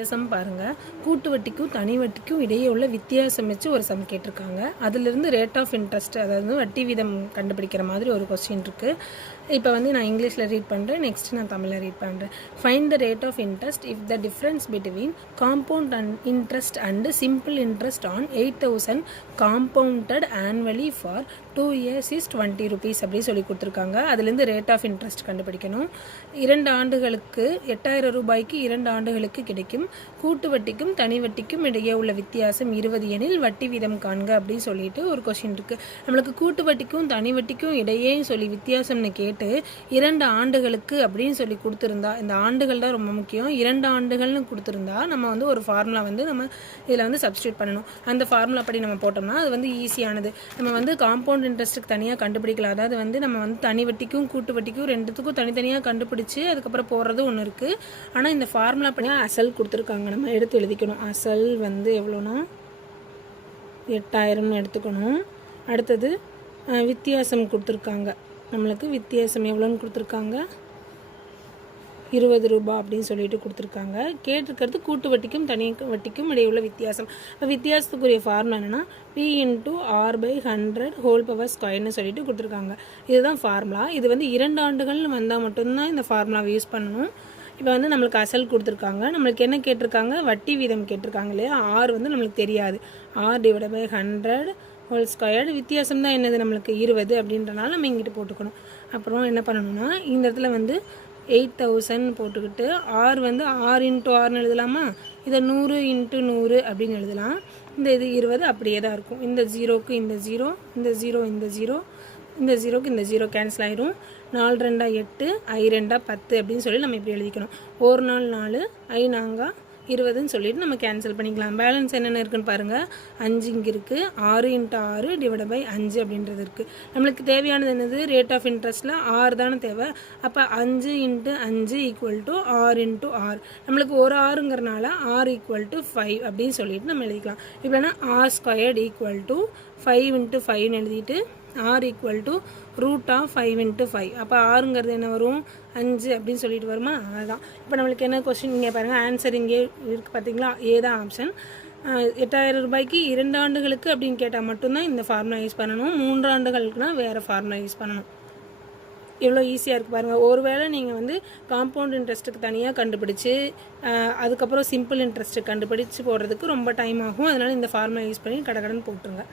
வித்தியாசம் பாருங்கள். கூட்டு வட்டிக்கும் தனி வட்டிக்கும் இடையே உள்ள வித்தியாசம் வச்சு ஒரு சம் கேட்டிருக்காங்க. அதிலிருந்து ரேட் ஆஃப் இன்ட்ரெஸ்ட், அதாவது வட்டி வீதம் கண்டுபிடிக்கிற மாதிரி ஒரு கொஸ்டின் இருக்குது. இப்போ நான் இங்கிலீஷில் ரீட் பண்ணுறேன், நெக்ஸ்ட் நான் தமிழில் ரீட் பண்ணுறேன். Find the rate of interest if the difference between compound interest and simple interest on 8,000 compounded annually for 2 years is 20 rupees அப்படி சொல்லி கொடுத்துருக்காங்க. அதுலேருந்து ரேட் ஆஃப் இன்ட்ரெஸ்ட் கண்டுபிடிக்கணும். 2 ஆண்டுகளுக்கு 8,000 ரூபாய்க்கு 2 ஆண்டுகளுக்கு கிடைக்கும். கூட்டு வட்டிக்கும் தனி வட்டிக்கும் இடையே உள்ள வித்தியாசம் 20 எனில் வட்டி வீதம் காண்க அப்படின்னு சொல்லிட்டு ஒரு கொஸ்டின் இருக்குது. நம்மளுக்கு கூட்டு வட்டிக்கும் தனி வட்டிக்கும் இடையே சொல்லி வித்தியாசம்னு கேட்டு 2 ஆண்டுகளுக்கு அப்படின்னு சொல்லி கொடுத்துருந்தா, இந்த ஆண்டுகள் தான் ரொம்ப முக்கியம். 2 ஆண்டுகள்னு கொடுத்துருந்தா நம்ம ஒரு ஃபார்முலா நம்ம இதில் சப்ஸ்டியூட் பண்ணணும். அந்த ஃபார்முலா படி நம்ம போட்டோம்னா அது ஈஸியானது. நம்ம காம்பவுண்ட் இன்ட்ரெஸ்ட்டுக்கு தனியாக கண்டுபிடிக்கலாம். அதாவது நம்ம தனி வட்டிக்கும் கூட்டு வட்டிக்கும் ரெண்டுத்துக்கும் தனித்தனியாக கண்டுபிடிச்சி அதுக்கப்புறம் போடுறது ஒன்று இருக்குது. ஆனால் இந்த ஃபார்முலா படி அசல் கொடுத்துருக்காங்க, நம்ம எடுத்து எழுதிக்கணும். அசல் எவ்வளோனா 8,000 எடுத்துக்கணும். அடுத்தது வித்தியாசம் கொடுத்துருக்காங்க. நம்மளுக்கு வித்தியாசம் எவ்வளோன்னு கொடுத்துருக்காங்க, 20 ரூபா அப்படின்னு சொல்லிட்டு கொடுத்துருக்காங்க. கேட்டிருக்கிறது கூட்டு வட்டிக்கும் தனி வட்டிக்கும் இடையே உள்ள வித்தியாசம். இப்போ வித்தியாசத்துக்குரிய ஃபார்முலா என்னென்னா P × R/100² சொல்லிட்டு கொடுத்துருக்காங்க. இதுதான் ஃபார்முலா. இது 2 ஆண்டுகள்னு வந்தால் மட்டும்தான் இந்த ஃபார்முலாவை யூஸ் பண்ணணும். இப்போ நம்மளுக்கு அசல் கொடுத்துருக்காங்க. நம்மளுக்கு என்ன கேட்டிருக்காங்க, வட்டி வீதம் கேட்டிருக்காங்க இல்லையா. ஆர் நம்மளுக்கு தெரியாது. R/100² வித்தியாசம் தான் என்னது, நம்மளுக்கு 20 அப்படின்றனால நம்ம இங்கிட்டு போட்டுக்கணும். அப்புறம் என்ன பண்ணணும்னா இந்த இடத்துல 8,000 போட்டுக்கிட்டு R R × Rன்னு எழுதலாமா. இதை 100 × 100 அப்படின்னு எழுதலாம். இது 20 அப்படியே தான் இருக்கும். இந்த ஜீரோக்கு இந்த ஜீரோ, இந்த ஜீரோ இந்த ஜீரோ, இந்த ஜீரோக்கு இந்த ஜீரோ கேன்சல் ஆயிரும். 4 2 8, I 2 10 அப்படின்னு சொல்லி நம்ம இப்படி எழுதிக்கணும். 1 4 4, I 4 20ன்னு சொல்லிட்டு நம்ம கேன்சல் பண்ணிக்கலாம். பேலன்ஸ் என்னென்ன இருக்குன்னு பாருங்கள். 5 இங்கே இருக்குது. 6 × 6 / 5 அப்படின்றது இருக்குது. நம்மளுக்கு தேவையானது என்னது, ரேட் ஆஃப் இன்ட்ரெஸ்ட்டில் R தானே தேவை. அப்போ 5 × 5 = R × R. நம்மளுக்கு ஒரு ஆறுங்கிறனால R = 5 அப்படின்னு சொல்லிட்டு நம்ம எழுதிக்கலாம். இப்போனா R² = 5 × 5ன்னு எழுதிட்டு R = √5 × 5. அப்போ ஆறுங்கிறது என்ன வரும், 5 அப்படின்னு சொல்லிட்டு வருமா. அதுதான் இப்போ நம்மளுக்கு என்ன கொஸ்டின் இங்கே பாருங்கள். ஆன்சர் இங்கே இருக்குது பார்த்தீங்களா, ஏதான் ஆப்ஷன். 8,000 ரூபாய்க்கு 2 ஆண்டுகளுக்கு அப்படின்னு கேட்டால் மட்டும்தான் இந்த ஃபார்முலா யூஸ் பண்ணணும். 3 ஆண்டுகளுக்குனா வேறு ஃபார்முலா யூஸ் பண்ணணும். எவ்வளோ ஈஸியாக இருக்குது பாருங்கள். ஒருவேளை நீங்கள் காம்பவுண்ட் இன்ட்ரெஸ்ட்டுக்கு தனியாக கண்டுபிடிச்சி அதுக்கப்புறம் சிம்பிள் இன்ட்ரெஸ்ட்டு கண்டுபிடிச்சி போடுறதுக்கு ரொம்ப டைம் ஆகும். அதனால் இந்த ஃபார்முலா யூஸ் பண்ணி கடகடன்னு போட்டுருங்க.